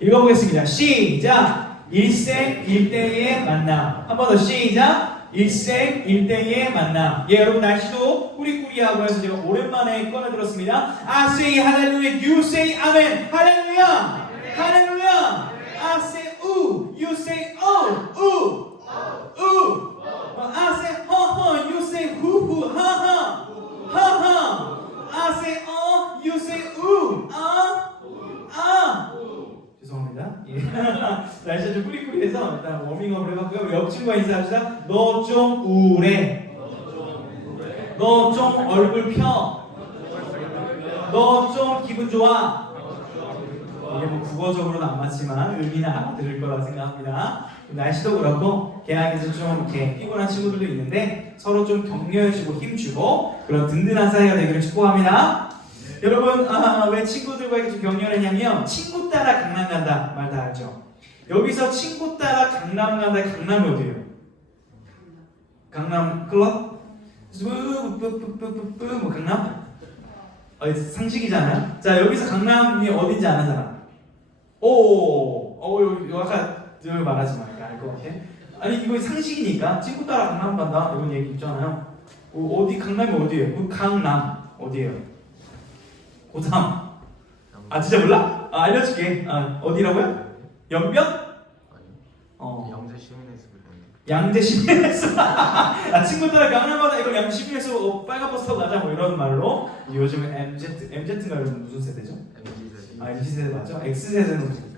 읽어보겠습니다. 시작! 일생일대의 만남. 한 번 더 시작! 일생일대의 만남. 예, 여러분 날씨도 꾸리꾸리하고 해서 제가 오랜만에 꺼내들었습니다. I say hallelujah, you say amen. 할렐루야! 할렐루야! I say ooh, you say oh, ooh, ooh. I say 허허, you say 후후, 하하, 하하. I say you say 죄송합니다. 예. 날씨가 좀 꾸리꾸리해서 일단 워밍업을 해봤고요. 우리 옆 친구와 인사합시다. 너 좀 우울해. 너 좀 얼굴 펴. 너 좀 기분 좋아. 이게 뭐 국어적으로는 안 맞지만 의미는 알아들을 거라 생각합니다. 날씨도 그렇고 개학에서 좀 이렇게 피곤한 친구들도 있는데 서로 좀 격려해주고 힘주고 그런 든든한 사이가 되기를 축복합니다. 여러분 왜 친구들과 이렇게 좀 격려를 했냐면 친구 따라 강남 간다 말 다 알죠? 여기서 친구 따라 강남 간다. 강남이 어디예요? 강남 클럽? 뭐 강남? 상식이잖아요. 자 여기서 강남이 어딘지 아는 사람? 아까 늘 말하지 마. 알 것 같아. 아니 이거 상식이니까 친구 따라 강남 간다 이런 얘기 있잖아요. 어디 강남이 어디예요? 그 강남 어디예요? 고3. 진짜 몰라? 알려줄게. 어디라고요? 연변? 양재 시민회수. 양재 시민회수. 친구 따라 강남 가다 이거 양재 시민회수 빨간 버스 타고 가자 뭐 이런 말로 요즘은 MZ인가 여러분 무슨 세대죠? MZ 세대 맞죠? X 세대는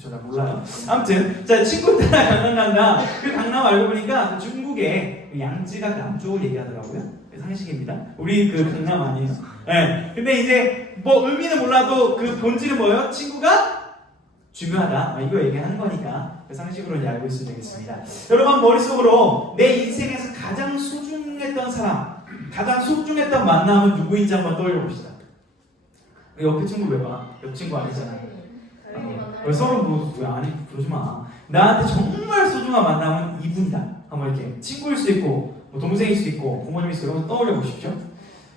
저 잘 몰라요. 아무튼 자 친구 따라 강남 간다. 그 강남 알고 보니까 중국의 양지가 남쪽을 얘기하더라고요. 상식입니다. 우리 그 강남 아니에요. 네. 근데 이제 뭐 의미는 몰라도 그 본질은 뭐예요? 친구가 중요하다. 이거 얘기하는 거니까 그 상식으로 이제 알고 있으면 되겠습니다. 여러분 머릿속으로 내 인생에서 가장 소중했던 사람, 가장 소중했던 만남은 누구인지 한번 떠올려 봅시다. 옆에 친구 왜 봐? 옆 친구 아니잖아요. 왜 서로 왜 아니 그러지 마. 나한테 정말 소중한 만남은 이분이다. 한번 이렇게 친구일 수 있고 뭐 동생일 수 있고 부모님일 수 있고 한번 떠올려 보십시오.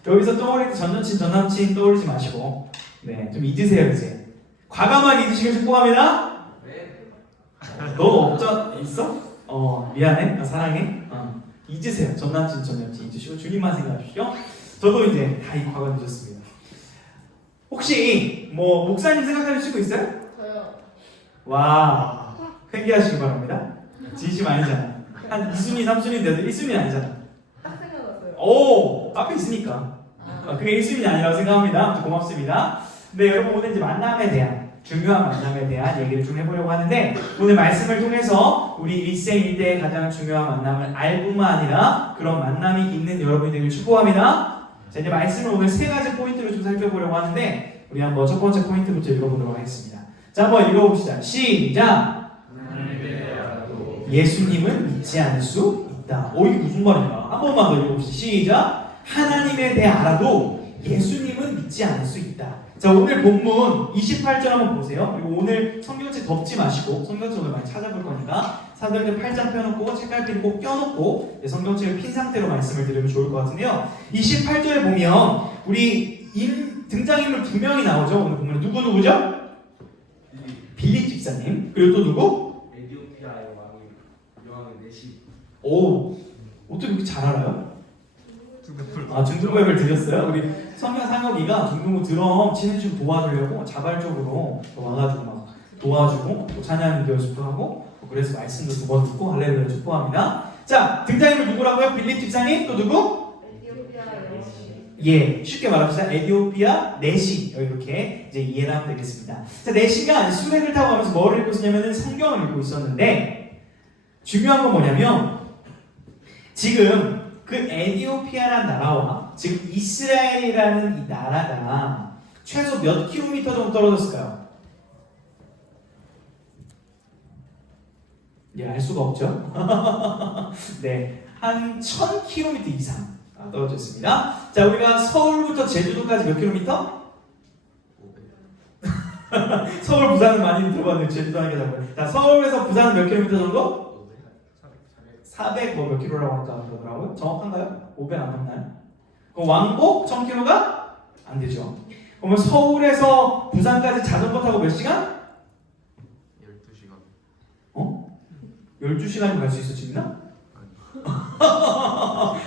여기서 떠올릴 때 전 여친 전 남친 떠올리지 마시고 좀 잊으세요 이제. 과감하게 잊으시길 축복합니다. 네. 너 없죠? 있어? 미안해. 사랑해. 잊으세요. 전 남친 전 여친 잊으시고 주님만 생각하십시오. 저도 이제 다 이 과거 늦었습니다. 혹시 뭐 목사님 생각하시고 있어요? 저요. 와, 회개하시기 바랍니다. 진심 아니잖아. 한 2순위, 3순위 돼도 1순위 아니잖아. 딱 생각났어요. 오, 앞에 있으니까. 그게 1순위 아니라고 생각합니다. 고맙습니다. 네, 여러분 오늘 이제 만남에 대한 중요한 만남에 대한 얘기를 좀 해보려고 하는데 오늘 말씀을 통해서 우리 일생일대의 가장 중요한 만남을 알 뿐만 아니라 그런 만남이 있는 여러분이 되길 축복합니다. 자, 이제 말씀을 오늘 세 가지 포인트로 좀 살펴보려고 하는데 우리 한번 첫 번째 포인트부터 읽어보도록 하겠습니다. 자, 한번 읽어봅시다. 시작! 예수님은 믿지 않을 수 있다. 이게 무슨 말인가? 한 번만 더 읽어봅시다. 시작! 하나님에 대해 알아도 예수님은 믿지 않을 수 있다. 자, 오늘 본문 28절 한번 보세요. 그리고 오늘 성경책 덮지 마시고 성경책 오늘 많이 찾아볼 거니까 사도행전 8장 펴놓고 책갈피를 꼭 껴놓고 성경책을 핀 상태로 말씀을 드리면 좋을 것 같은데요. 28절에 보면 우리 등장인물 2명이 나오죠. 오늘 보면 누구죠? 빌립 집사님. 그리고 또 누구? 에티오피아의 왕이 내시. 오, 어떻게 그렇게 잘 알아요? 중등부앱을 드렸어요. 우리 성경 상혁이가 중등부 드럼 치는 중 도와주려고 자발적으로 와가지고 막 도와주고 또 찬양 연습도 하고 그래서 말씀도 2번 듣고 할렐루야 축복합니다. 자, 등장인물 누구라고요? 빌립 집사님. 또 누구? 에티오피아 내시. 예, 쉽게 말합시다. 에티오피아 내시. 이렇게 이제 이해를 하면 되겠습니다. 자, 내시가 수레를 타고 가면서 뭐를 읽고 있었냐면 성경을 읽고 있었는데 중요한 건 뭐냐면 지금 그 에티오피아라는 나라와 지금 이스라엘이라는 이 나라가 최소 몇 킬로미터 정도 떨어졌을까요? 예, 알 수가 없죠. 네, 한 1000km 이상 떨어졌습니다. 자, 우리가 서울부터 제주도까지 몇 킬로미터? 서울, 부산은 많이 들어봤는데 제주도 하는 게 잡아요. 자, 서울에서 부산은 몇 킬로미터 정도? 400 뭐 몇 킬로라고 아까 그러더라고요. 정확한가요? 500 안 넘나요? 그럼 왕복 1000킬로가 안 되죠. 그러면 서울에서 부산까지 자전거 타고 몇 시간? 12시간이 갈 수 있어 지금나?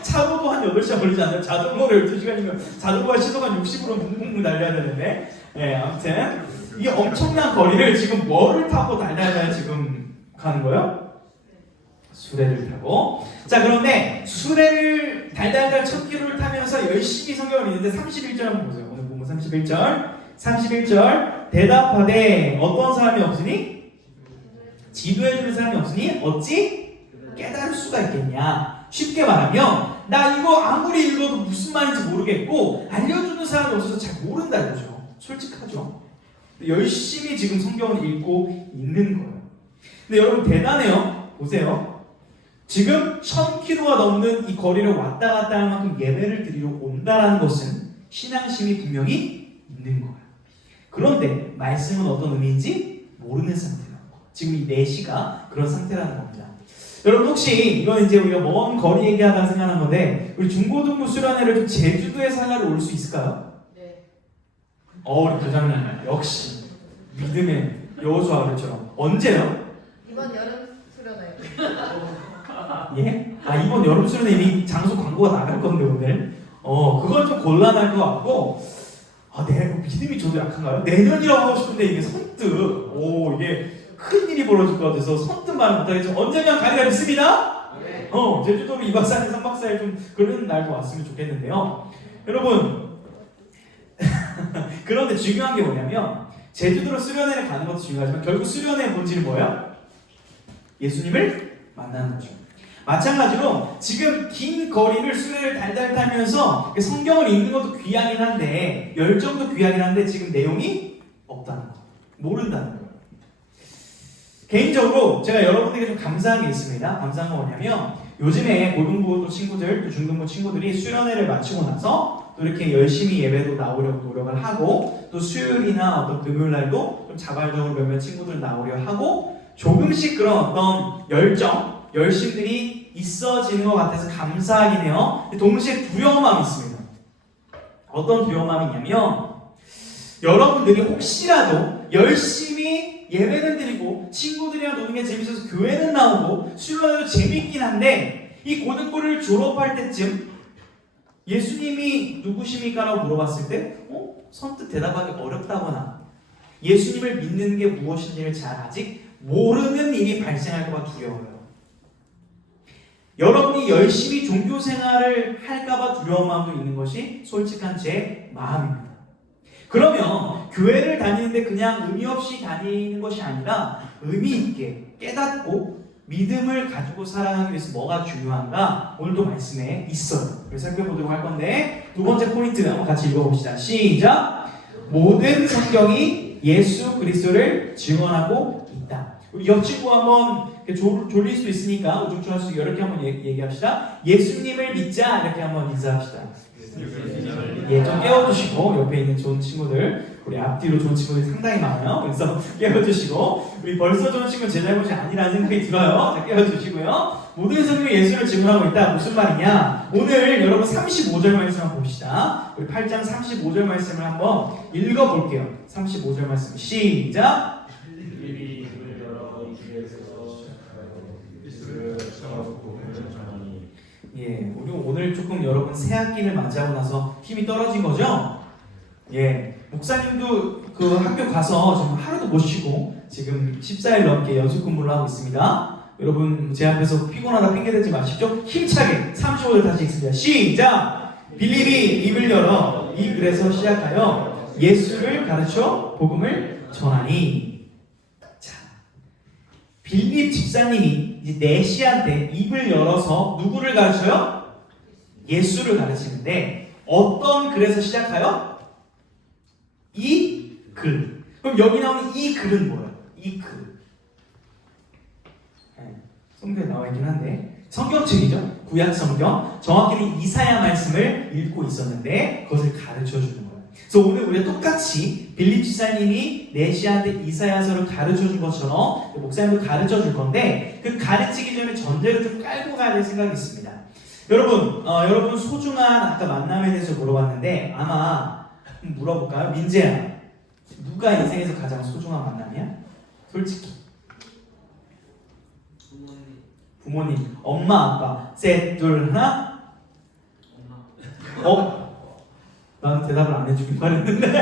차로도 한 8시간 걸리지 않나요? 자전거로 12시간이면 자전거가 시속 한 60으로 뭉뭉 달려야 되는데 아무튼 이게 엄청난 거리를 지금 뭐를 타고 달려야 지금 가는 거예요? 수레를 타고. 자, 그런데 수레를 달달달 1000km를 타면서 열심히 성경을 읽는데 31절 한번 보세요. 오늘 보면 31절 대답하되 어떤 사람이 없으니? 지도해주는 사람이 없으니 어찌 깨달을 수가 있겠냐. 쉽게 말하면 나 이거 아무리 읽어도 무슨 말인지 모르겠고 알려주는 사람이 없어서 잘 모른다 이거죠. 솔직하죠. 열심히 지금 성경을 읽고 있는 거예요. 근데 여러분 대단해요. 보세요. 지금 1000km가 넘는 이 거리를 왔다 갔다 할 만큼 예배를 드리러 온다라는 것은 신앙심이 분명히 있는 거예요. 그런데 말씀은 어떤 의미인지 모르는 상태라는 거예요. 지금 이 4시가 그런 상태라는 겁니다. 여러분 혹시 이건 이제 우리가 먼 거리 얘기하다가 생각난 건데 우리 중고등부 수련회를 좀 제주도에서 하나로 올 수 있을까요? 네. 우리 교장님 역시 믿음의 여호수아처럼 언제요? 이번 여름 수련회. 예? 이번 여름 수련회 이미 장소 광고가 나갈 건데 오늘 그건 좀 곤란할 것 같고 믿음이 저도 약한가요? 내년이라고 하고 싶은데 이게 선뜻 이게 큰 일이 벌어질 것 같아서 선뜻 말 못하겠죠. 언젠간 가기가 있습니다. 네. 제주도로 2박 4일 3박 4일 좀 그런 날도 왔으면 좋겠는데요. 여러분 그런데 중요한 게 뭐냐면 제주도로 수련회를 가는 것도 중요하지만 결국 수련회의 본질은 뭐예요? 예수님을 만나는 거죠. 마찬가지로 지금 긴 거리를 수레를 달달 타면서 성경을 읽는 것도 귀하긴 한데 열정도 귀하긴 한데 지금 내용이 없다는 거, 모른다는 거예요. 개인적으로 제가 여러분들에게 좀 감사한 게 있습니다. 감사한 건 뭐냐면 요즘에 고등부 또 친구들, 또 중등부 친구들이 수련회를 마치고 나서 또 이렇게 열심히 예배도 나오려고 노력을 하고 또 수요일이나 어떤 금요일 날도 좀 자발적으로 몇몇 친구들 나오려 하고 조금씩 그런 어떤 열심들이 있어지는 것 같아서 감사하긴 해요. 동시에 두려운 마음이 있습니다. 어떤 두려운 마음이 있냐면 여러분들이 혹시라도 열심히 예배를 드리고 친구들이랑 노는 게 재밌어서 교회는 나오고 수련회도 재밌긴 한데 이 고등부를 졸업할 때쯤 예수님이 누구십니까? 라고 물어봤을 때 선뜻 대답하기 어렵다거나 예수님을 믿는 게 무엇인지를 잘 아직 모르는 일이 발생할까 봐 두려워요. 여러분이 열심히 종교생활을 할까봐 두려운 마음도 있는 것이 솔직한 제 마음입니다. 그러면 교회를 다니는데 그냥 의미 없이 다니는 것이 아니라 의미 있게 깨닫고 믿음을 가지고 살아가기 위해서 뭐가 중요한가 오늘도 말씀에 있어요. 그래서 살펴보도록 할 건데 두 번째 포인트 한번 같이 읽어봅시다. 시작! 모든 성경이 예수 그리스도를 증언하고 있다. 우리 옆 친구 한번 졸릴 수도 있으니까 우중충할 수 있게 이렇게 한번 얘기합시다. 예수님을 믿자 이렇게 한번 인사합시다. 좀 깨워주시고 옆에 있는 좋은 친구들 우리 앞뒤로 좋은 친구들이 상당히 많아요. 그래서 깨워주시고 우리 벌써 좋은 친구는 제 잘못이 아니라는 생각이 들어요. 자, 깨워주시고요. 모든 성경이 예수를 증언하고 있다. 무슨 말이냐? 오늘 여러분 35절 말씀 한번 봅시다. 우리 8장 35절 말씀을 한번 읽어볼게요. 35절 말씀 시작! 우리 오늘 조금 여러분 새 학기를 맞이하고 나서 힘이 떨어진 거죠? 목사님도 그 학교 가서 지금 하루도 못 쉬고 지금 14일 넘게 연속 근무를 하고 있습니다. 여러분 제 앞에서 피곤하다 핑계대지 마십시오. 힘차게 35절 다시 읽습니다. 시작! 빌립이 입을 열어 이 글에서 시작하여 예수를 가르쳐 복음을 전하니. 자, 빌립 집사님이 이제 내시한테 입을 열어서 누구를 가르쳐요? 예수를 가르치는데 어떤 글에서 시작하여? 이 글. 그럼 여기 나오는 이 글은 뭐예요? 이 글. 성경에 나와 있긴 한데 성경책이죠. 구약 성경. 정확히는 이사야 말씀을 읽고 있었는데 그것을 가르쳐 주는 거예요. 그래서 오늘 우리가 똑같이 빌립 집사님이 내시한테 이사야서를 가르쳐 준 것처럼 목사님도 가르쳐 줄 건데 그 가르치기 전에 전제를 좀 깔고 가야 될 생각이 있습니다. 여러분 소중한 아까 만남에 대해서 물어봤는데 아마 물어볼까요? 민재야, 누가 인생에서 가장 소중한 만남이야? 솔직히. 부모님. 부모님, 엄마, 아빠, 셋, 둘, 하나. 나는 대답을 안 해주길 바랬는데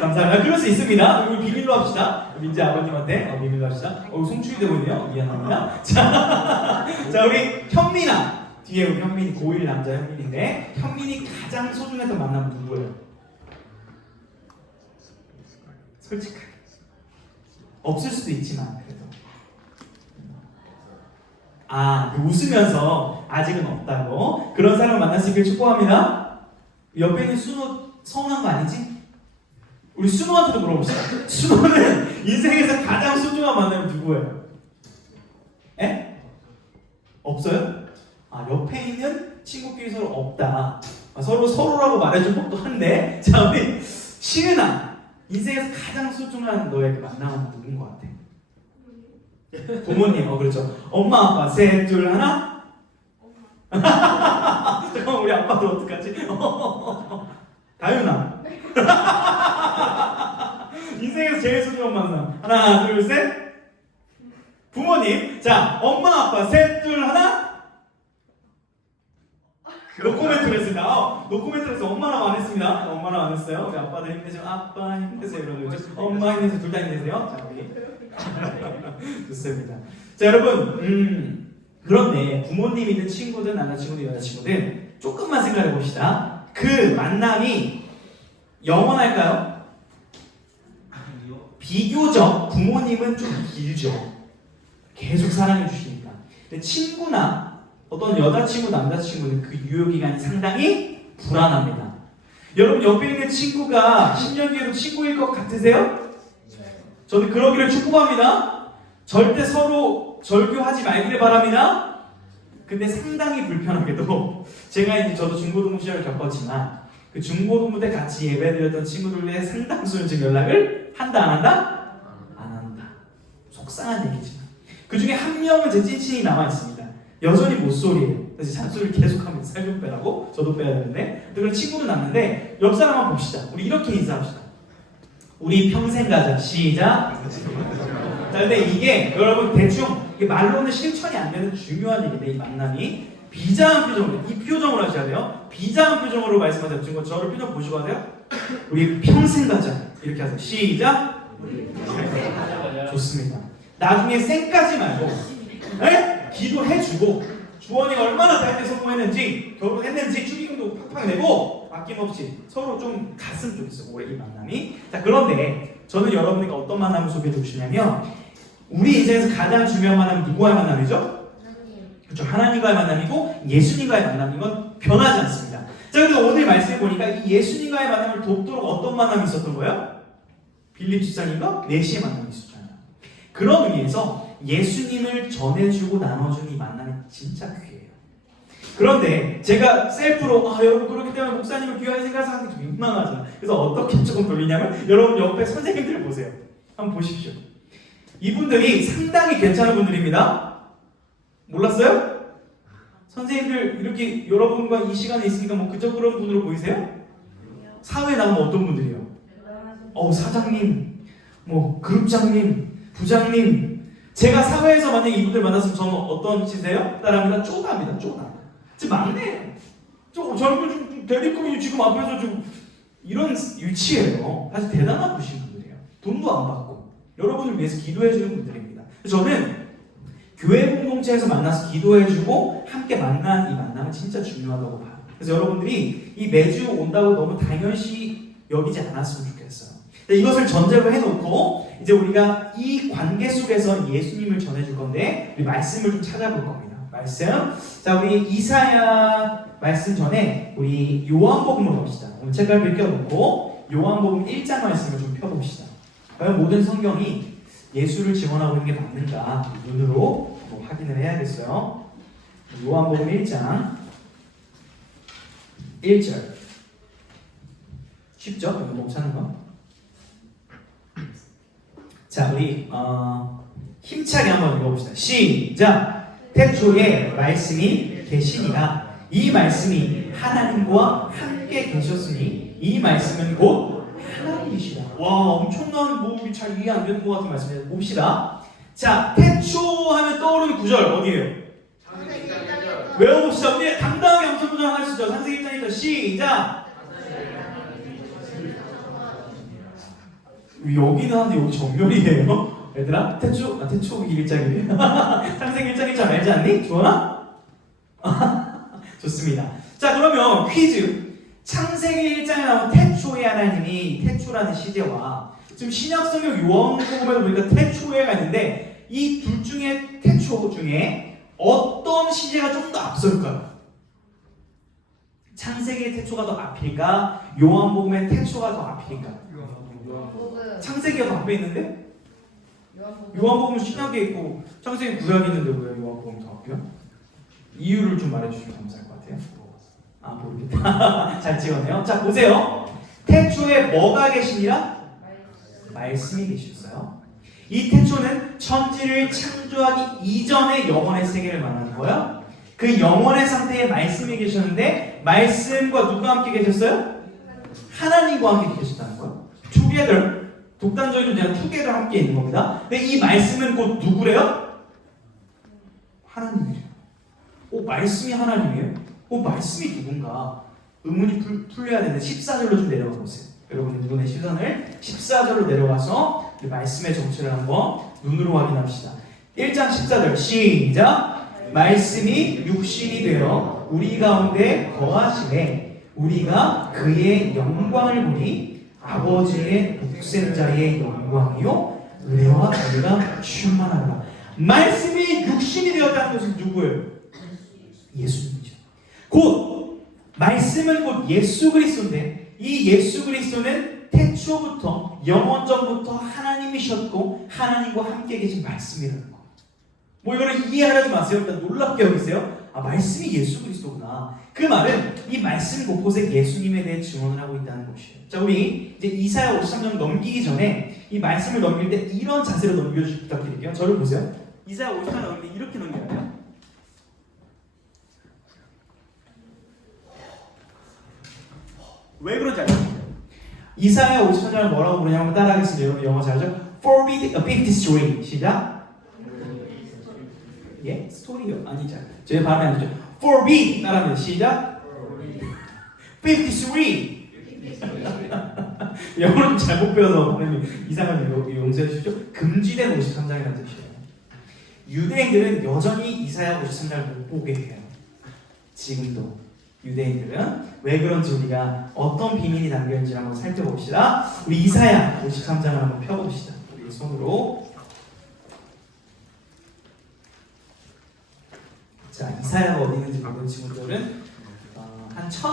감사합니다. 그럴 수 있습니다. 우리 비밀로 합시다. 민지 아버님한테 비밀로 합시다. 송출이 되고 있네요. 미안합니다. 자 우리 현민아 뒤에 우리 현민이 고1 남자 현민인데 현민이 가장 소중했던 만남은 누구예요? 솔직하게 없을 수도 있지만 그래도 웃으면서 아직은 없다고 그런 사람을 만날 수 있길 축복합니다. 옆에 있는 순호 서운한 거 아니지? 우리 순호한테도 물어봅시다. 순호는 인생에서 가장 소중한 만남이 누구예요? 에? 없어요? 옆에 있는 친구끼리 서로 없다. 서로라고 말해준 것도 한데 자 우리 시은아 인생에서 가장 소중한 너의 그 만남은 누군 것 같아? 부모님, 그렇죠. 엄마, 아빠, 셋, 둘, 하나. 잠깐만 우리 아빠도 어떡하지? 다윤아 인생에서 제일 소중한 만남 하나 둘 셋 부모님 자 엄마 아빠 셋 둘 하나 노코멘트를 했습니다. 노코멘트를 해서 엄마랑 안 했습니다. 엄마랑 안 했어요. 우리 아빠도 힘내세요. 아빠 힘내세요. 이러는 거죠. 엄마 힘내세요. 둘 다 힘내세요. 자 우리 좋습니다. 자 여러분 그런데 부모님이든 친구든 남자친구든 여자친구든 조금만 생각해 봅시다. 그 만남이 영원할까요? 비교적 부모님은 좀 길죠. 계속 사랑해 주시니까. 근데 친구나 어떤 여자친구 남자친구는 그 유효기간이 상당히 불안합니다. 여러분 옆에 있는 친구가 10년 뒤에도 친구일 것 같으세요? 저는 그러기를 축복합니다. 절대 서로 절교하지 말기를 바랍니다. 근데 상당히 불편하게도 제가 이제 저도 중고등부 시절을 겪었지만 그 중고등부 때 같이 예배드렸던 친구들의 상당수는 지금 연락을 한다 안 한다? 안 한다. 속상한 얘기지만 그 중에 한 명은 제 찐친이 남아 있습니다. 여전히 못소리예요. 그래서 잔소리를 계속하면서 살 좀 빼라고 저도 빼야 되는데 그런 친구는 남는데 옆 사람 한번 봅시다. 우리 이렇게 인사합시다. 우리 평생 가자. 시작. 자, 근데 이게 여러분 대충 이게 말로는 실천이 안 되는 중요한 얘기인데 이 만남이 비장한 표정으로 이 표정으로 하셔야 돼요. 비장한 표정으로 말씀하세요. 지금 저를 표정 보시고 하세요. 우리 평생 가자. 이렇게 하세요. 시작. 좋습니다. 나중에 쌩까지 말고 에? 기도해주고 주원이가 얼마나 잘때 성공했는지 결혼했는지 축의금도 팍팍 내고 아낌없이 서로 좀 갔으면 좋겠어요. 올해 이 만남이. 자 그런데 저는 여러분에게 어떤 만남을 소개해주고 싶냐면 우리 인생에서 가장 중요한 만남은 누구와의 만남이죠? 그렇죠. 하나님과의 만남이고 예수님과의 만남인 건 변하지 않습니다. 자 근데 오늘 말씀해 보니까 이 예수님과의 만남을 돕도록 어떤 만남이 있었던 거예요? 빌립 집사님과 내시의 만남이 있었잖아요. 그런 의미에서 예수님을 전해주고 나눠주는 이 만남이 진짜 귀해요. 그런데 제가 셀프로 여러분 그렇기 때문에 목사님을 귀하게 생각해서 하는 게 좀 민망하잖아요. 그래서 어떻게 조금 돌리냐면 여러분 옆에 선생님들 보세요. 한번 보십시오. 이분들이 상당히 괜찮은 분들입니다. 몰랐어요? 선생님들 이렇게 여러분과 이 시간에 있으니까 뭐 그저 그런 분으로 보이세요? 사회에 나오면 어떤 분들이에요? 사장님, 뭐 그룹장님, 부장님. 제가 사회에서 만약에 이분들 만났으면 저는 어떤 짓이세요? 따라합니다. 쪼다입니다. 쪼다. 지금 막내예요. 젊은 대리급이 지금 앞에서 지금 이런 위치예요. 사실 대단한 분이신 분들이에요. 돈도 안 받고 여러분을 위해서 기도해주는 분들입니다. 저는 교회 공동체에서 만나서 기도해주고 함께 만난 이 만남은 진짜 중요하다고 봐요. 그래서 여러분들이 이 매주 온다고 너무 당연시 여기지 않았으면 좋겠어요. 이것을 전제로 해놓고 이제 우리가 이 관계 속에서 예수님을 전해줄 건데 우리 말씀을 좀 찾아볼 겁니다. 말씀. 자 우리 이사야 말씀 전에 우리 요한복음으로 갑시다. 오늘 책을 벗겨놓고 요한복음 1장 말씀을 좀 펴봅시다. 과연 모든 성경이 예수를 지원하고 있는 게 맞는가 눈으로 확인을 해야겠어요. 요한복음 1장 1절 쉽죠? 이거 못 찾는 거? 자 우리 힘차게 한번 읽어봅시다. 시작! 태초에 말씀이 계시니라. 이 말씀이 하나님과 함께 계셨으니 이 말씀은 곧 하나님이시라. 와 엄청난 뭐 잘 이해 안 되는 것 같은 말씀이에요. 봅시다. 자 태초 하면 떠오르는 구절 어디예요? 외워봅시다. 우리 당당하게 함성 부정하시죠. 창세기 1장 1절 시작. 여기는 한데 여기 정렬이에요. 얘들아 태초기 1장이래. 창세기 1장 1절 알지 않니? 주원아? 좋습니다. 자 그러면 퀴즈. 창세기 1장에 나온 태초의 하나님이 태초라는 시제와 지금 신약성경 요한복음에도 보니까 태초에가 있는데 이 둘 중에 태초 중에 어떤 시제가 좀 더 앞설까요? 창세기의 태초가 더 앞일까? 요한복음의 태초가 더 앞일까? 요한복음. 창세기가 더 앞에 있는데? 요한복음. 요한복음은 신약에 있고 창세기 구약에 있는데 왜 요한복음이 더 앞이요? 이유를 좀 말해주시면 감사할 것 같아요. 아 모르겠다. 잘 찍었네요. 자 보세요. 태초에 뭐가 계시니라? 말씀이 계셨어요. 이 태초는 천지를 창조하기 이전의 영원의 세계를 말하는 거예요. 그 영원의 상태에 말씀이 계셨는데 말씀과 누가 함께 계셨어요? 하나님과 함께 계셨다는 거예요. together, 독단적인 존재가 together 함께 있는 겁니다. 근데 이 말씀은 곧 누구래요? 하나님이래요. 말씀이 하나님이에요? 말씀이 누군가? 의문이 풀려야 되는데 14절로 좀 내려가 보세요. 여러분 눈의 시선을 14절로 내려가서 이 말씀의 정체를 한번 눈으로 확인합시다. 1장 14절 시작. 말씀이 육신이 되어 우리 가운데 거하시되 우리가 그의 영광을 보니 아버지의 독생자의 영광이요 은혜와 자비가 충만하다. 말씀이 육신이 되었다는 것은 누구예요? 예수님이죠. 곧 말씀은 곧 예수 그리스도인데 이 예수 그리스도는 태초부터 영원전부터 하나님이셨고 하나님과 함께 계신 말씀이라는 거. 이거를 이해하지 마세요. 일단 놀랍게 여기세요. 말씀이 예수 그리스도구나. 그 말은 이 말씀 곳곳에 예수님에 대해 증언을 하고 있다는 것이에요. 자, 우리 이제 이사야 53장 넘기기 전에 이 말씀을 넘길 때 이런 자세로 넘겨주시기 부탁드릴게요. 저를 보세요. 이사야 53장 넘길 때 이렇게 넘겨야 돼요. 왜 그런지 알죠? 이사야 53장을 뭐라고 부르냐면 따라하겠습니다. 여러분 영어 잘하죠? Forbid a 53. 시작. 예? 스토리요? 아니죠. 제 발음이 아니죠. Forbid 따라합니다. 시작. 53. 영어는 잘못 배워서 발음이 이상한 용서해 주십시오. 금지된 53장이라는 뜻이에요. 유대인들은 여전히 이사야 53장을 못 보게 해요. 지금도. 유대인들은 왜 그런지 우리가 어떤 비밀이 담겨있는지 한번 살펴봅시다. 우리 이사야 53장을 한번 펴봅시다. 우리 손으로. 자, 이사야가 어디 있는지 모르는 친구들은 한 1000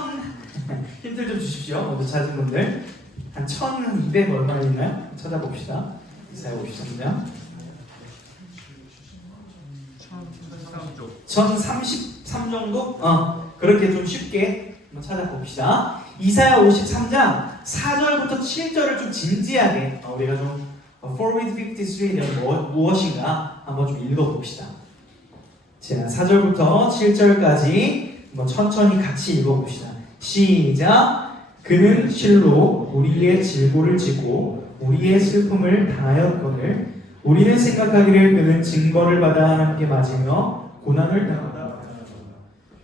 힌트를 좀 주십시오. 먼저 찾은 분들 한 1200 얼마나 있나요? 찾아봅시다. 이사야 53장 1033 정도? 그렇게 좀 쉽게 한번 찾아봅시다. 이사야 53장 4절부터 7절을 좀 진지하게 우리가 좀 Forbid 53에 대한 무엇인가 한번 좀 읽어봅시다. 자, 4절부터 7절까지 한번 천천히 같이 읽어봅시다. 시작. 그는 실로 우리의 질고를 지고 우리의 슬픔을 당하였거늘 우리는 생각하기를 그는 징벌을 받아 하나님께 맞으며 고난을 당한다.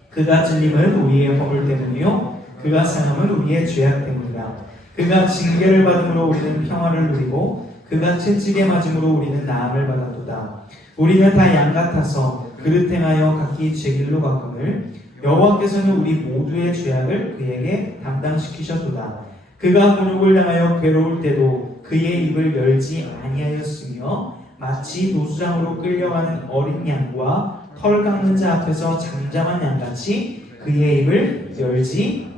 그가 찔림은 우리의 허물 때문이요 그가 상함은 우리의 죄악 때문이다. 그가 징계를 받음으로 우리는 평화를 누리고 그가 채찍에 맞음으로 우리는 나음을 받았도다. 우리는 다 양 같아서 그릇 행하여 각기 제 길로 갔거늘 여호와께서는 우리 모두의 죄악을 그에게 담당시키셨도다. 그가 곤욕을 당하여 괴로울 때도 그의 입을 열지 아니하였으며 마치 노수장으로 끌려가는 어린 양과 털 깎는 자 앞에서 잠잠한 양같이 그의 입을 열지.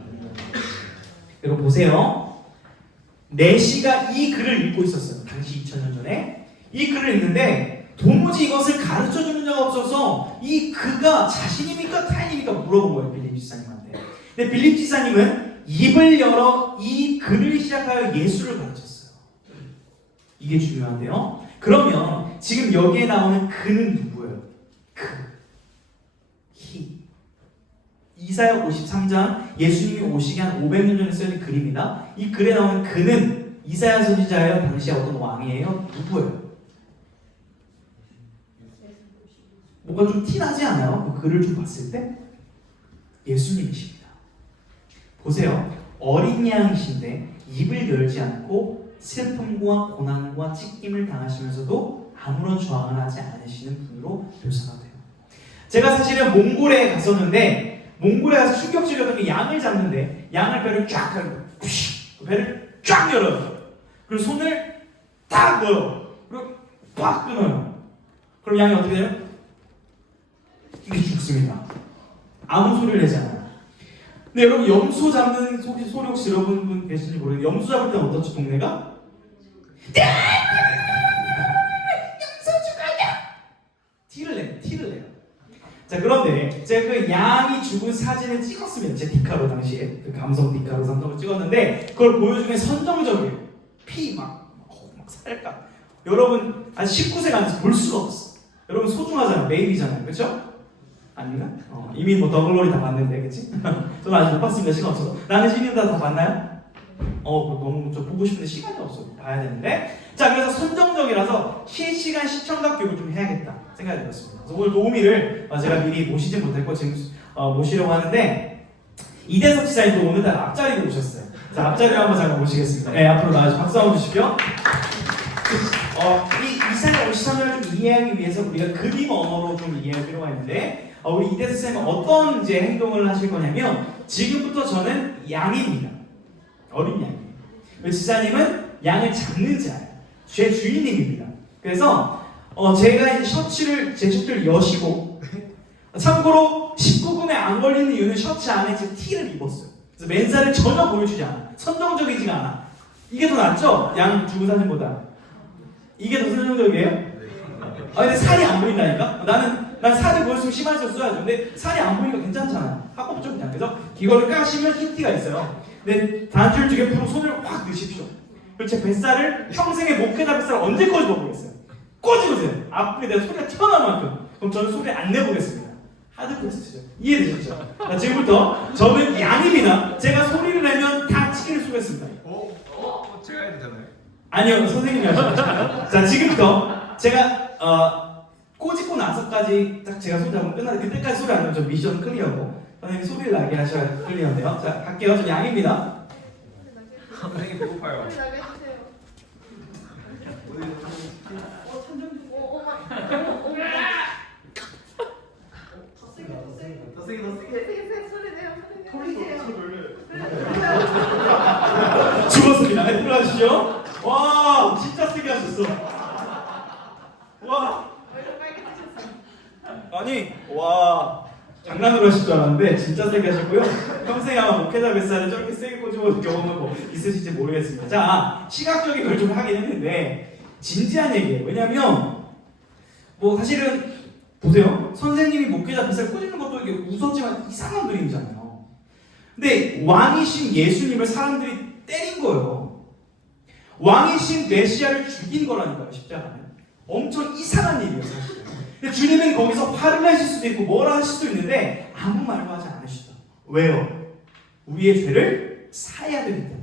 여러분 보세요. 내시가 이 글을 읽고 있었어요. 당시 2000년 전에 이 글을 읽는데 도무지 이것을 가르쳐주는 자가 없어서 이 그가 자신입니까 타인입니까 물어본 거예요. 빌립 지사님한테. 근데 빌립 지사님은 입을 열어 이 글을 시작하여 예수를 가르쳤어요. 이게 중요한데요. 그러면 지금 여기에 나오는 그는 누구예요? 이사야 53장 예수님이 오시기 한 500년 전에 쓰여진 글입니다. 이 글에 나오는 그는 이사야 선지자예요? 당시 어떤 왕이에요? 누구예요? 뭔가 좀 티나지 않아요? 그 글을 좀 봤을 때? 예수님이십니다. 보세요. 어린 양이신데 입을 열지 않고 슬픔과 고난과 찢김을 당하시면서도 아무런 저항을 하지 않으시는 분으로 묘사가 돼요. 제가 사실은 몽골에 갔었는데 몽골에 가서 충격적이었던 게 양을 잡는데 양을 배를 쫙 열고 배를 쫙 열어요. 그리고 손을 딱 넣어요. 그리고 팍 끊어요. 그럼 양이 어떻게 돼요? 이게 죽습니다. 아무 소리를 내지 않아요. 근데 여러분 염소 잡는 소리 혹시 여러분 계신지 모르겠는데 염소 잡을 때는 어떻죠? 동네가? 염소 죽어야! 티를 내요. 자, 그런데 제가 그 양이 죽은 사진을 찍었습니다. 제 디카로 당시에 그 감성 디카로 삼성을 찍었는데 그걸 보여주면 선정적이에요. 피 막 살까. 여러분 한 19세가 안 돼서 볼 수가 없어. 여러분 소중하잖아요. 베이비잖아요. 그렇죠? 아닌가? 이미 뭐 더글로리 다 봤는데, 그치? 저는 아직 못 봤습니다. 시간 없어서. 나는 시민들 다 봤나요? 너무 좀 보고 싶은데 시간이 없어. 봐야 되는데. 자, 그래서 선정적이라서 실시간 시청각 교육을 좀 해야겠다 생각이 들었습니다. 그래서 오늘 도우미를 제가 미리 모시진 못했고 지금 모시려고 하는데 이대석 지사님도 오늘날 앞자리로 오셨어요. 자, 앞자리로 한번 잠깐 모시겠습니다. 네, 앞으로 나와주시고 박수 한번 주십시오. 이 이사의 53년을 좀 이해하기 위해서 우리가 그림 언어로 좀 이해할 필요가 있는데 우리 이대수 쌤은 어떤 이제 행동을 하실 거냐면 지금부터 저는 양입니다. 어린 양이에요. 지사님은 양을 잡는 자예요. 제 주인님입니다. 그래서 제가 이제 제 셔츠를 여시고 참고로 19금에 안 걸리는 이유는 셔츠 안에 제 티를 입었어요. 그래서 맨살을 전혀 보여주지 않아. 선정적이지가 않아. 이게 더 낫죠? 양 죽은 사진보다. 이게 더 선정적이에요? 근데 살이 안 보인다니까? 난 살이 보였으면 심할수록 써야죠. 근데 살이 안 보이니까 괜찮잖아요. 합법적 그냥. 그래서 이거를 까시면 흰티가 있어요. 근데 단줄 2개 풀어 손을 확 넣으십시오. 그리고 제 뱃살을 평생에 목회자 뱃살을 언제 꼬집어 보겠어요? 꼬집으세요. 앞에 내가 소리가 튀어나올 만큼. 그럼 저는 소리 안 내보겠습니다. 하드 퀘스트죠. 이해되셨죠? 자, 지금부터 저는 양입니다. 제가 소리를 내면 다 치킨을 쏘겠습니다. 제가 해도 되나요? 아니요, 선생님이 하셔도 자, 지금부터 제가 꼬집고 나서까지 딱 제가 손 잡으면 끝나는데 그때까지 소리 안 나면 저 미션 클리어고 선생님이 소리를 나게 하셔야 클리어인데요. 자, 갈게요. 저 양입니다. 선생님 배고파요. 소리 나게 해주세요. 더 세게 소리 내요. 소리 내요. 죽었습니다. 네, 들어가시죠. 와, 진짜 세게 하셨어. 와. 얼굴 빨개지셨어. 아니, 와. 장난으로 하실 줄 알았는데 진짜 세게 하셨고요. 평생에 아마 목회자 뱃살을 저렇게 세게 꼬집어본 경험은 뭐 있으실지 모르겠습니다. 자, 시각적인 걸 좀 하긴 했는데 진지한 얘기예요. 왜냐면 뭐 사실은 보세요. 선생님이 목회자 뱃살 꼬집는 것도 이게 웃었지만 이상한 그림이잖아요. 근데 왕이신 예수님을 사람들이 때린 거예요. 왕이신 메시아를 죽인 거라니까요. 십자가는. 엄청 이상한 일이에요. 사실. 근데 주님은 거기서 화를 내실 수도 있고 뭐라 하실 수도 있는데 아무 말도 하지 않으시죠. 왜요? 우리의 죄를 사해야 되기 때문에.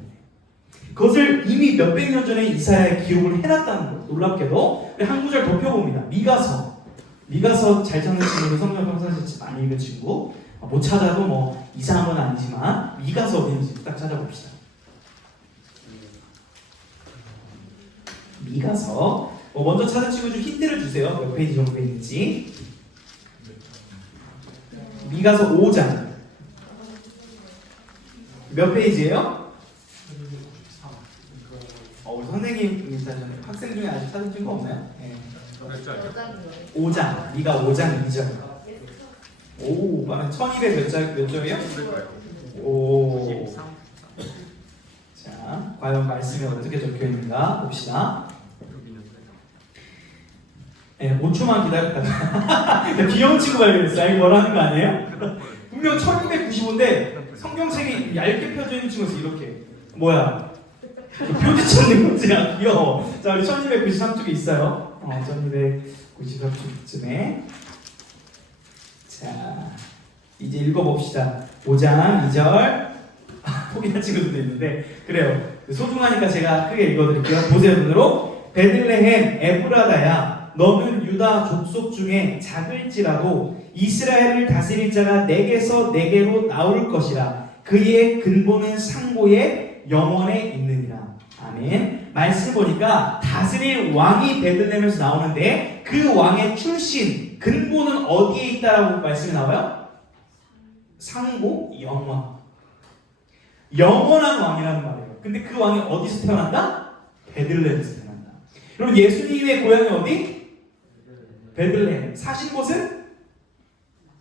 그것을 이미 몇백 년 전에 이사야에 기록을 해놨다는 거예요. 놀랍게도. 한 구절 더 펴봅니다. 미가서 잘 찾는 친구도 성경 평상시 많이 읽은 친구. 못 찾아도 뭐 이상한 건 아니지만 미가서 어딘지 딱 찾아봅시다. 미가서 먼저 찾은 친구 좀 힌트를 주세요. 몇 페이지 정도 있는지. 미가서 5장 몇 페이지예요? 우리 선생님 일단 전에 학생 중에 아직 찾은 친구 없나요? 네. 5장 미가 5장 2절. 오, 나는 1200 몇 점이에요? 오. 자, 과연 말씀이 어떻게 적혀 있는가 봅시다. 네, 5초만 기다렸다가 귀여운 친구 발견했어요. 이거 뭐라는 거 아니에요? 분명 1295인데 성경책이 얇게 펴져 있는 친구에서 이렇게 뭐야? 표지 찾는 거지. 귀여워. 자, 우리 1293쪽에 있어요. 1293쪽쯤에 자, 이제 읽어봅시다. 5장 2절 포기한 친구들도 있는데 그래요. 소중하니까 제가 크게 읽어드릴게요. 보세요 눈으로. 베들레헴 에브라다야 너는 유다 족속 중에 작을지라도 이스라엘을 다스릴 자가 내게서 내게로 나올 것이라. 그의 근본은 상고의 영원에 있느니라. 아멘. 말씀 보니까 다스릴 왕이 베들레헴에서 나오는데 그 왕의 출신 근본은 어디에 있다라고 말씀이 나와요? 상고 영원. 영원한 왕이라는 말이에요. 근데 그 왕이 어디서 태어난다? 베들레헴에서 태어난다. 여러분 예수님의 고향이 어디? 베들레헴. 사신 곳은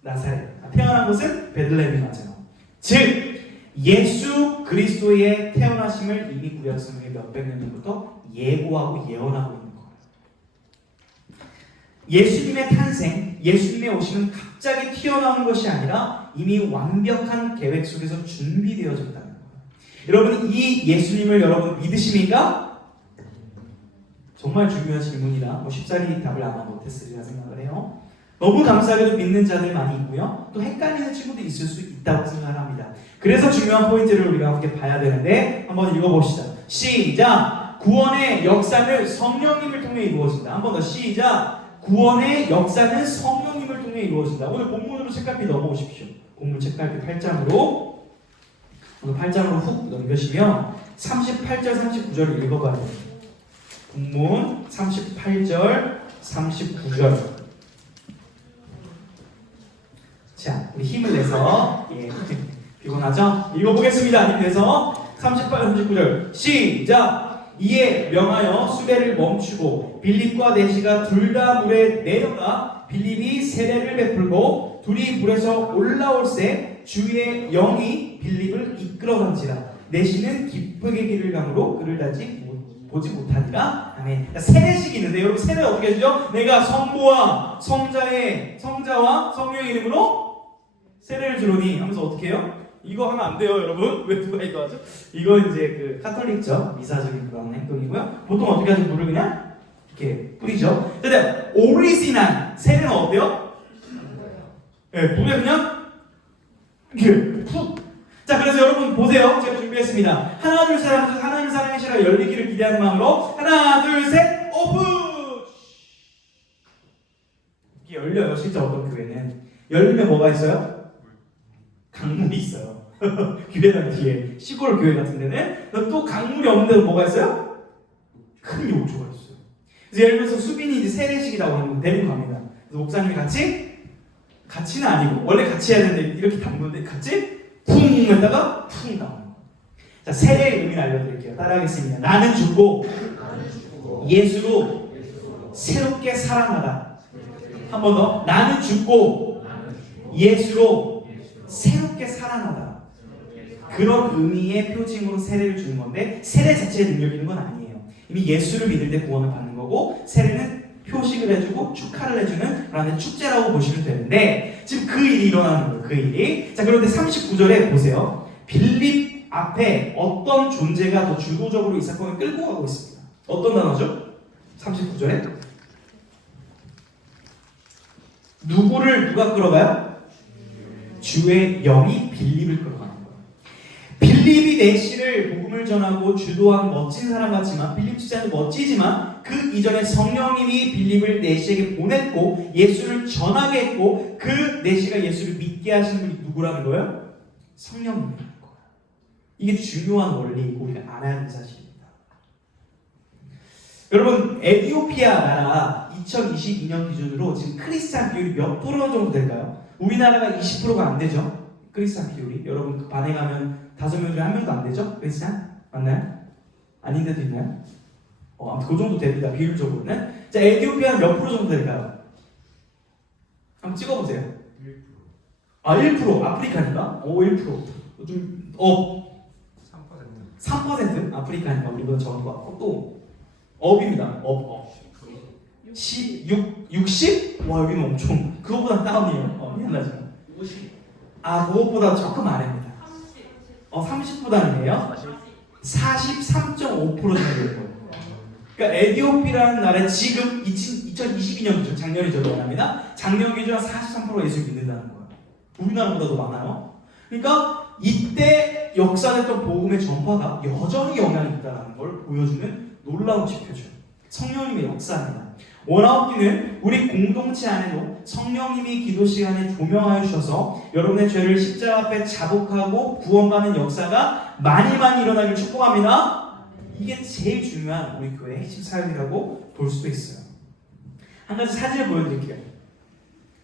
나사렛. 태어난 곳은 베들레헴이 맞아요. 즉 예수 그리스도의 태어나심을 이미 구약 성경에 몇백 년 전부터 예고하고 예언하고 있는 거예요. 예수님의 탄생, 예수님의 오심은 갑자기 튀어나온 것이 아니라 이미 완벽한 계획 속에서 준비되어졌다는 거예요. 여러분 이 예수님을 여러분 믿으십니까? 정말 중요한 질문이라 뭐 쉽사리 답을 아마 못했으리라 생각을 해요. 너무 감사하게도 믿는 자들 많이 있고요. 또 헷갈리는 친구도 있을 수 있다고 생각을 합니다. 그래서 중요한 포인트를 우리가 함께 봐야 되는데 한번 읽어봅시다. 시작! 구원의 역사는 성령님을 통해 이루어진다. 한 번 더 시작! 구원의 역사는 성령님을 통해 이루어진다. 오늘 본문으로 책갈피 넘어오십시오. 본문 책갈피 8장으로 오늘 8장으로 훅 넘겨시면 38절 39절을 읽어봐야 됩니다. 본문 38절 39절. 자, 우리 힘을 내서 피곤하죠? 읽어보겠습니다. 힘을 내서 38, 39절 시작! 이에 명하여 수레를 멈추고 빌립과 내시가 둘 다 물에 내려가 빌립이 세례를 베풀고 둘이 물에서 올라올새 주의 영이 빌립을 이끌어간지라. 내시는 기쁘게 길을 가므로 그를 보지 못하니라. 아멘. 세례식이 있는데 여러분 세례 어떻게 하시죠? 내가 성부와 성자와 성령의 이름으로 세례를 주노니 하면서 어떻게 해요? 이거 하면 안 돼요, 여러분. 왜 누가 이거 하죠? 이거 이제 그 카톨릭적 미사적인 그런 행동이고요. 보통 어떻게 하죠? 물을 그냥 이렇게 뿌리죠. 근데 오리지널 세례는 어때요? 네, 물에 그냥 이렇게 푹. 자, 그래서 여러분 보세요. 제가 준비했습니다. 하나 둘 셋 하면서 하나님을 사랑하시라 열리기를 기대하는 마음으로 하나 둘 셋 오픈. 이게 열려요. 실제 어떤 교회는 열리면 뭐가 있어요? 강물이 있어요. 교회랑 뒤에 시골 교회 같은 데는 또 강물이 없는데 뭐가 있어요? 큰 욕조가 있어요. 그래서 예를 들어서 수빈이 이제 세례식이라고 하는 거 데리고 갑니다. 그래서 목사님이 같이는 아니고 원래 같이 해야 되는데 이렇게 담그는데 같이 쿵 했다가 쿵 나오는 거예요. 자, 세례의 의미를 알려드릴게요. 따라하겠습니다. 나는 죽고 예수로 새롭게 살아나다. 한 번 더. 나는 죽고 예수로 새롭게 살아나다. 그런 의미의 표징으로 세례를 주는 건데 세례 자체의 능력이 있는 건 아니에요. 이미 예수를 믿을 때 구원을 받는 거고 세례는 표식을 해주고 축하를 해주는 하나의 축제라고 보시면 되는데 지금 그 일이 일어나는 거예요. 그 일이. 자, 그런데 39절에 보세요. 빌립 앞에 어떤 존재가 더 주도적으로 이 사건을 끌고 가고 있습니다. 어떤 단어죠? 39절에 누가 끌어가요? 주의 영이 빌립을 끌어가는 거예요. 빌립이 내시를 복음을 전하고 주도한 멋진 사람 같지만 빌립 집사는 멋지지만 그 이전에 성령님이 빌립을 내시에게 보냈고 예수를 전하게 했고 그 내시가 예수를 믿게 하신 분이 누구라는 거예요? 성령님이라는 거예요. 이게 중요한 원리이고 우리가 알아야 하는 사실입니다. 여러분 에티오피아 나라 2022년 기준으로 지금 크리스찬 비율이 몇 프로 정도 될까요? 우리나라가 20%가 안 되죠. 크리스찬 비율이. 여러분 그 반에 가면 5명 중에 1명도 안 되죠? 크리스찬? 맞나요? 아닌 데도 있나요? 아무튼 그 정도 됩니다. 비율적으로는. 자, 에티오피아는 몇 프로 정도 될까요? 한번 찍어보세요. 1%. 아, 1%. 아프리카니까? 1%. 좀 3%. 아프리카니까 우리보다 적은 것 같고 또 업입니다. 60? 와, 여기는 엄청 그거보다 다운이에요. 미안하죠. 50. 아, 그것보다 조금 아래입니다. 30보다는요. 43.5% 정도 될 거예요. 그러니까 에티오피아라는 나라에 지금 2022년 기준 작년이죠, 원합니다. 작년 기준 43%가 예수를 믿는다는 거예요. 우리나라보다 더 많아요. 그러니까 이때 역사됐던 복음의 전파가 여전히 영향이 있다는 걸 보여주는 놀라운 지표죠. 성령님의 역사입니다. 원아웃기는 우리 공동체 안에도 성령님이 기도 시간에 조명하여 주셔서 여러분의 죄를 십자가 앞에 자복하고 구원받는 역사가 많이 일어나길 축복합니다. 이게 제일 중요한 우리 교회의 핵심 사역이라고 볼 수도 있어요. 한 가지 사진을 보여드릴게요.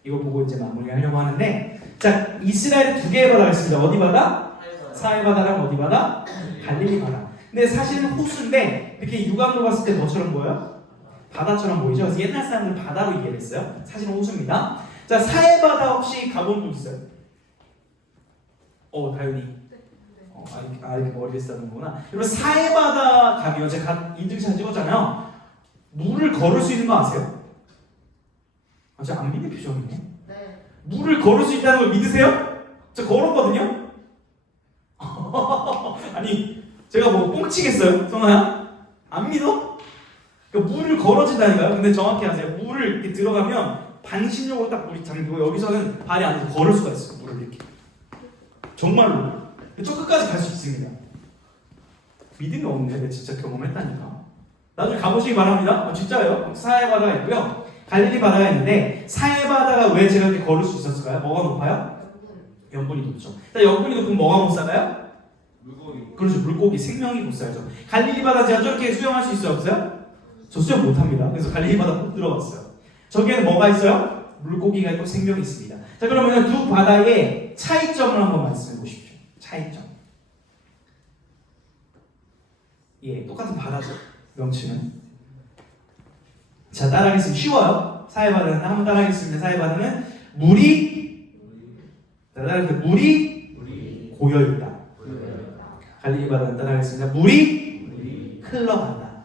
이거 보고 이제 마무리하려고 하는데, 자, 이스라엘에 두 개의 바다가 있습니다. 어디 바다? 사해 바다랑 어디 바다? 갈릴리 바다. 근데 사실은 호수인데 이렇게 육안으로 봤을 때 뭐처럼 보여요? 바다처럼 보이죠? 그래서 옛날 사람들은 바다로 이해를 했어요. 사실은 호수입니다. 자, 사해 바다 혹시 가본 분 있어요? 다윤이. 이렇게 머리를 쓰는구나. 여러분, 사해 바다 가면 제가 인증샷 찍었잖아요. 물을 걸을 수 있는 거 아세요? 진짜 안 믿는 표정이네. 네. 물을 걸을 수 있다는 걸 믿으세요? 저 걸었거든요? 아니, 제가 뭐 뻥치겠어요? 성아야? 안 믿어? 그러니까 물을 걸어진다니까요? 근데 정확히 아세요? 물을 이렇게 들어가면 반신욕으로 딱 물이 잠기고 여기서는 발이 안 돼서 걸을 수가 있어요. 물을 이렇게. 정말로. 저 끝까지 갈 수 있습니다. 믿음이 없네. 내가 진짜 경험했다니까. 나중에 가보시기 바랍니다. 진짜예요. 사해 바다가 있고요. 갈릴리 바다가 있는데 사해 바다가 왜 제가 이렇게 걸을 수 있었을까요? 뭐가 높아요? 염분이 높죠. 자, 염분이 높으면 뭐가 못 살아요? 물고기. 그렇죠. 물고기, 생명이 못 살죠. 갈릴리 바다 제가 저렇게 수영할 수 있어요? 없어요? 저 수영 못합니다. 그래서 갈릴리 바다 꼭 들어갔어요. 저기에는 뭐가 있어요? 물고기가 있고 생명이 있습니다. 자, 그러면 두 바다의 차이점을 한번 말씀해 보십시오. 차이점. 예, 똑같은 바다죠. 명칭은. 자, 따라하겠습니다. 쉬워요. 사해바다는 한번 따라하겠습니다. 사해바다는 물이 고여있다. 갈릴리 바다는 따라하겠습니다. 물이 흘러간다.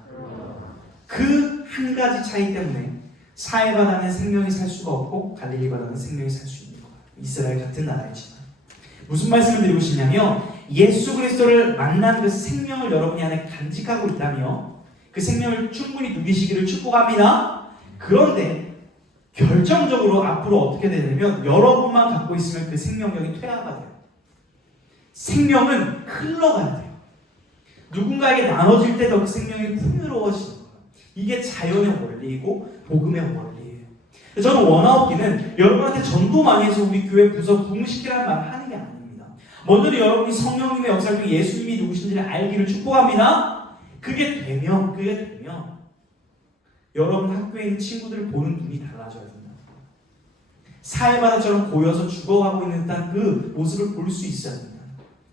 그 한 가지 차이 때문에 사해바다는 생명이 살 수가 없고 갈릴리 바다는 생명이 살 수 있는 거예요. 이스라엘 같은 나라이지만. 무슨 말씀을 드리고 싶냐면 예수 그리스도를 만난 그 생명을 여러분이 안에 간직하고 있다며 그 생명을 충분히 누리시기를 축복합니다. 그런데 결정적으로 앞으로 어떻게 되냐면 여러분만 갖고 있으면 그 생명력이 퇴화가 돼요. 생명은 흘러가야 돼요. 누군가에게 나눠질 때 더 그 생명이 풍요로워지는 거예요. 이게 자연의 원리이고 복음의 원리예요. 저는 원아웃기는 여러분한테 전도 많이 해서 우리 교회 부서 부흥시키라는 말을 하는 게 아닙니다. 먼저 여러분이 성령님의 역사를 통해 예수님이 누구신지를 알기를 축복합니다. 그게 되면 여러분 학교에 있는 친구들을 보는 눈이 달라져야 된다. 사해바다처럼 고여서 죽어가고 있는 듯한 그 모습을 볼 수 있어야 된다.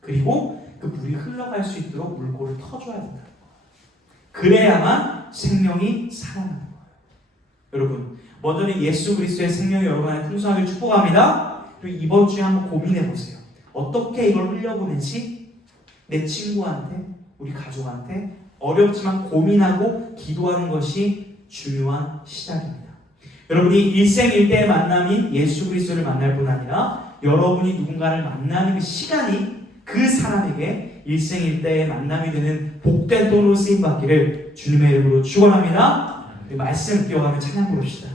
그리고 그 물이 흘러갈 수 있도록 물꼬를 터줘야 된다. 그래야만 생명이 살아나는 거예요. 여러분, 먼저는 예수 그리스도의 생명이 여러분 안에 풍성하게 축복합니다. 그리고 이번 주에 한번 고민해 보세요. 어떻게 이걸 흘려보내지? 내 친구한테, 우리 가족한테 어렵지만 고민하고 기도하는 것이 중요한 시작입니다. 여러분이 일생일대의 만남인 예수 그리스도를 만날 뿐 아니라 여러분이 누군가를 만나는 그 시간이 그 사람에게 일생일대의 만남이 되는 복된 돈으로 쓰임받기를 주님의 이름으로 축원합니다. 말씀 기억하며 찬양 부릅시다.